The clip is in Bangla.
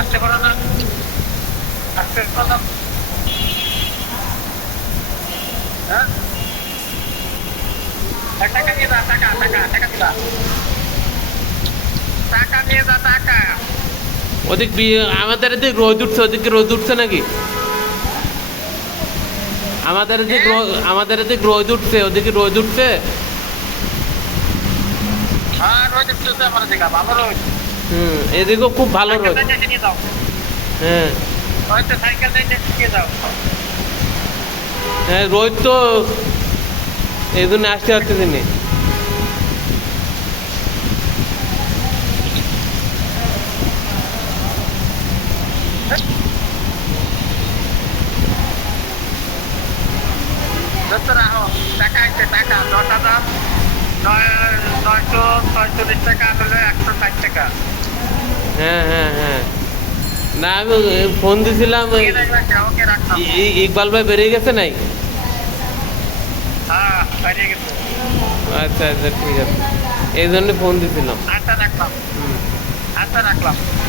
আসতে পারো না, আসতে পারো না। হ্যাঁ, টাকা নিয়ে যা, টাকা টাকা টাকা দিবা, টাকা নিয়ে যা, টাকা। ওদিক আমাদের এদিক রোদ উঠছে, ওদিকে রোদ উঠছে নাকি? আমাদের এদিক রোদ উঠছে, ওদিকে রোদ উঠছে। হ্যাঁ, রোজ চলছে আমার দেখা, ভালো রোজ। এদিকেও খুব ভালো রোদ। সাইকেলটা নিয়ে যাও, হ্যাঁ হয়তো সাইকেলটা নিয়ে যাও। হ্যাঁ, রোদ তো এই জন্য আসতে পারতেছি না। দোস্ত রাখো, টাকা আছে, টাকা 10,000, 946 টাকা হলে 160 টাকা। হ্যাঁ হ্যাঁ হ্যাঁ, না আমি ফোন দিছিলাম, ঠিক আছে, ওকে রাখলাম। ইকবাল ভাই বেরিয়ে গেছে নাই? হ্যাঁ, বেরিয়ে গেছে। আচ্ছা আচ্ছা, ঠিক আছে, এই জন্য ফোন দিছিলাম। আচ্ছা রাখলাম, হুম। আচ্ছা রাখলাম।